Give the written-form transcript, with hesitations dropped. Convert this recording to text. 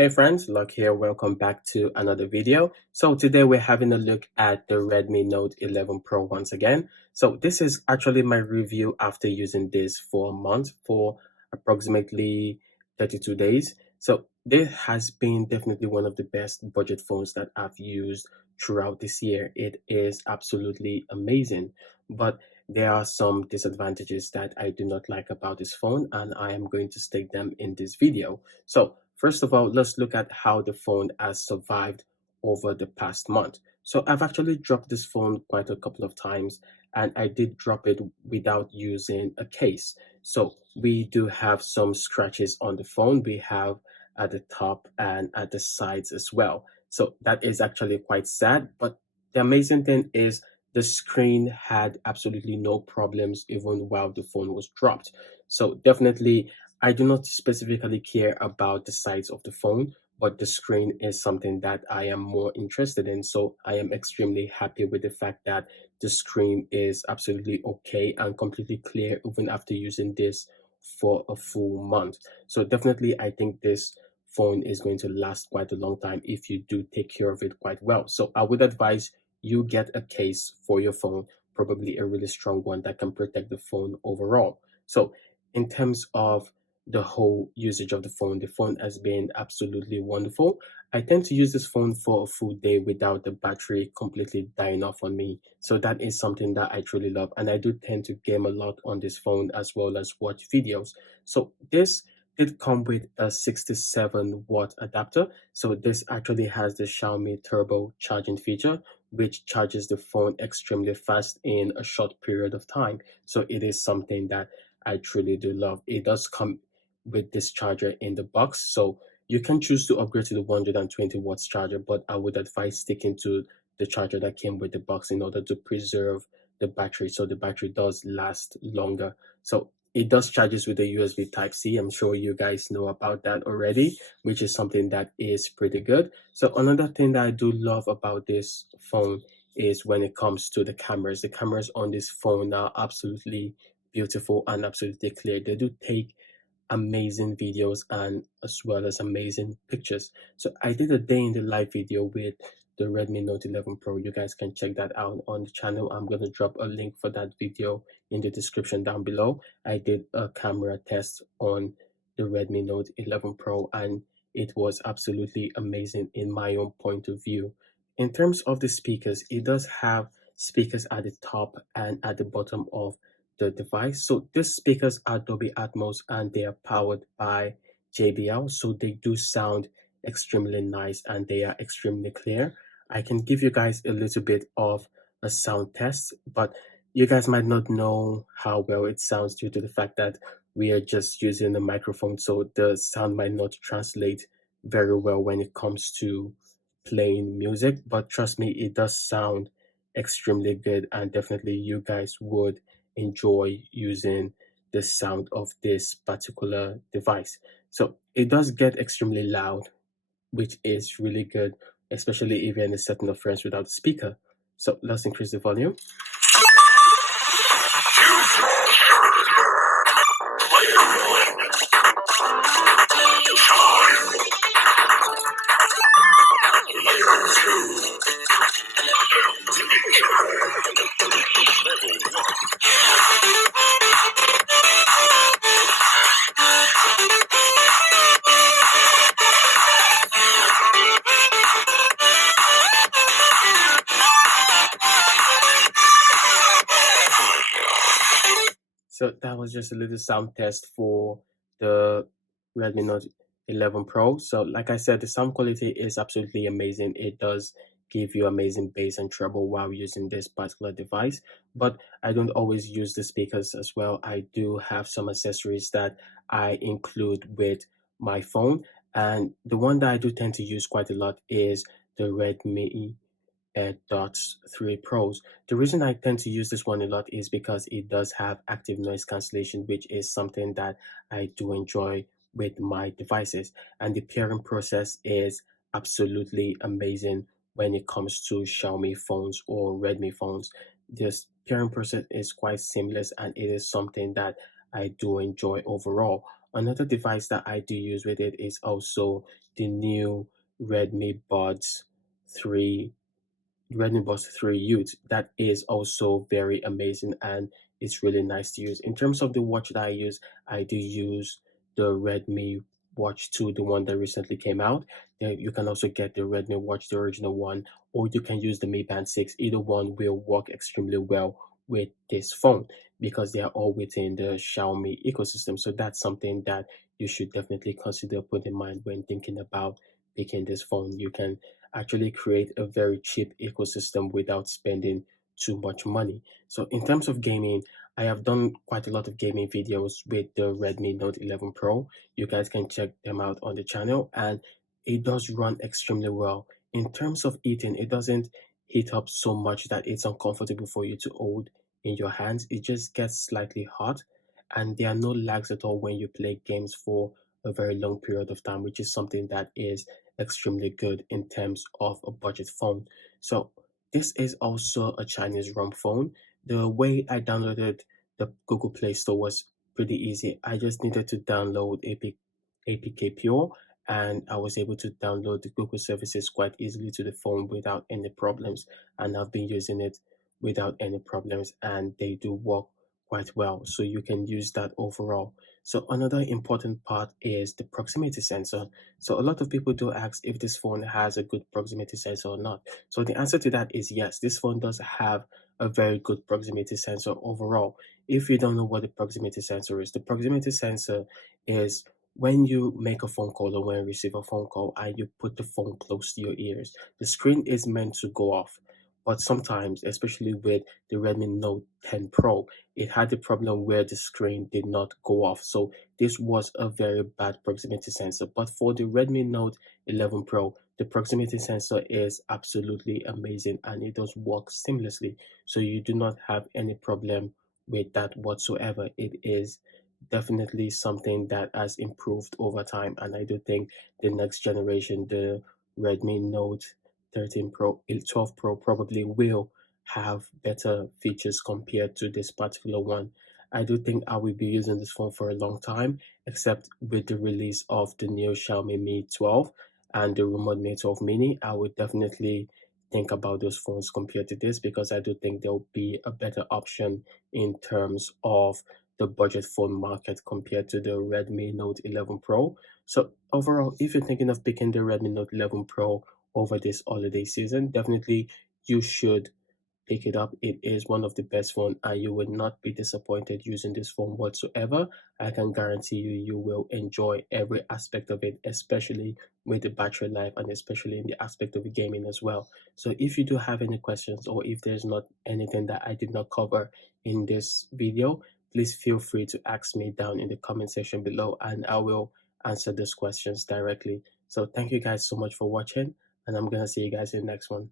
Hey friends, Luck here. Welcome back to another video. So today we're having a look at the Redmi Note 11 Pro once again. So this is actually my review after using this for a month, for approximately 32 days. So this has been definitely one of the best budget phones that I've used throughout this year. It is absolutely amazing, but there are some disadvantages that I do not like about this phone, and I am going to state them in this video. So first of all, let's look at how the phone has survived over the past month. So I've actually dropped this phone quite a couple of times, and I did drop it without using a case. So we do have some scratches on the phone. We have at the top and at the sides as well. So that is actually quite sad, but the amazing thing is the screen had absolutely no problems even while the phone was dropped. So definitely I do not specifically care about the size of the phone, but the screen is something that I am more interested in. So I am extremely happy with the fact that the screen is absolutely okay and completely clear even after using this for a full month. So definitely I think this phone is going to last quite a long time if you do take care of it quite well. So I would advise you get a case for your phone, probably a really strong one that can protect the phone overall. So in terms of the whole usage of the phone has been absolutely wonderful. I tend to use this phone for a full day without the battery completely dying off on me. So that is something that I truly love. And I do tend to game a lot on this phone as well as watch videos. So this did come with a 67-watt adapter. So this actually has the Xiaomi turbo charging feature, which charges the phone extremely fast in a short period of time. So it is something that I truly do love. It does come with this charger in the box, so you can choose to upgrade to the 120 watts charger, but I would advise sticking to the charger that came with the box in order to preserve the battery, so the battery does last longer. So it does charges with a USB type C. I'm sure you guys know about that already, which is something that is pretty good. So another thing that I do love about this phone is when it comes to the cameras. The cameras on this phone are absolutely beautiful and absolutely clear. They do take amazing videos and as well as amazing pictures. So I did a day in the life video with the Redmi Note 11 Pro. You guys can check that out on the channel. I'm going to drop a link for that video in the description down below. I did a camera test on the Redmi Note 11 Pro, and it was absolutely amazing in my own point of view. In terms of the speakers, it does have speakers at the top and at the bottom of the device. So these speakers are Dolby Atmos and they are powered by JBL. So they do sound extremely nice and they are extremely clear. I can give you guys a little bit of a sound test, but you guys might not know how well it sounds due to the fact that we are just using a microphone. So the sound might not translate very well when it comes to playing music, but trust me, it does sound extremely good, and definitely you guys would enjoy using the sound of this particular device. So it does get extremely loud, which is really good, especially if you're in a setting of friends without a speaker. So let's increase the volume. So that was just a little sound test for the Redmi Note 11 Pro. So like I said, the sound quality is absolutely amazing. It does give you amazing bass and treble while using this particular device. But I don't always use the speakers as well. I do have some accessories that I include with my phone. And the one that I do tend to use quite a lot is the Redmi Dots 3 Pros. The reason I tend to use this one a lot is because it does have active noise cancellation, which is something that I do enjoy with my devices. And the pairing process is absolutely amazing when it comes to Xiaomi phones or Redmi phones. This pairing process is quite seamless and it is something that I do enjoy overall. Another device that I do use with it is also the new Redmi Buds 3 Redmi Buds 3 Youth. That is also very amazing and it's really nice to use. In terms of the watch that I do use the Redmi Watch 2, the one that recently came out. Then you can also get the Redmi Watch, the original one, or you can use the Mi Band 6. Either one will work extremely well with this phone because they are all within the Xiaomi ecosystem. So that's something that you should definitely consider put in mind when thinking about picking this phone. You can actually create a very cheap ecosystem without spending too much money. So in terms of gaming, I have done quite a lot of gaming videos with the Redmi Note 11 Pro. You guys can check them out on the channel and it does run extremely well. In terms of eating, it doesn't heat up so much that it's uncomfortable for you to hold in your hands. It just gets slightly hot and there are no lags at all when you play games for a very long period of time, which is something that is extremely good in terms of a budget phone. So this is also a Chinese ROM phone. The way I downloaded the Google Play Store was pretty easy. I just needed to download APK Pure and I was able to download the Google services quite easily to the phone without any problems. And I've been using it without any problems and they do work quite well. So you can use that overall. So another important part is the proximity sensor. So a lot of people do ask if this phone has a good proximity sensor or not. So the answer to that is yes, this phone does have a very good proximity sensor overall. If you don't know what the proximity sensor is, the proximity sensor is when you make a phone call or when you receive a phone call and you put the phone close to your ears, the screen is meant to go off. But sometimes, especially with the Redmi Note 10 Pro, it had the problem where the screen did not go off. So this was a very bad proximity sensor. But for the Redmi Note 11 Pro, the proximity sensor is absolutely amazing and it does work seamlessly. So you do not have any problem with that whatsoever. It is definitely something that has improved over time. And I do think the next generation, the Redmi Note 13 Pro, 12 Pro probably will have better features compared to this particular one. I do think I will be using this phone for a long time, except with the release of the new Xiaomi Mi 12 and the rumored Mi 12 Mini. I would definitely think about those phones compared to this because I do think there will be a better option in terms of the budget phone market compared to the Redmi Note 11 Pro. So overall, if you're thinking of picking the Redmi Note 11 Pro over this holiday season, definitely you should pick it up. It is one of the best phone and you will not be disappointed using this phone whatsoever. I can guarantee you, you will enjoy every aspect of it, especially with the battery life and especially in the aspect of the gaming as well. So if you do have any questions or if there's not anything that I did not cover in this video, please feel free to ask me down in the comment section below and I will answer those questions directly. So thank you guys so much for watching and I'm gonna see you guys in the next one.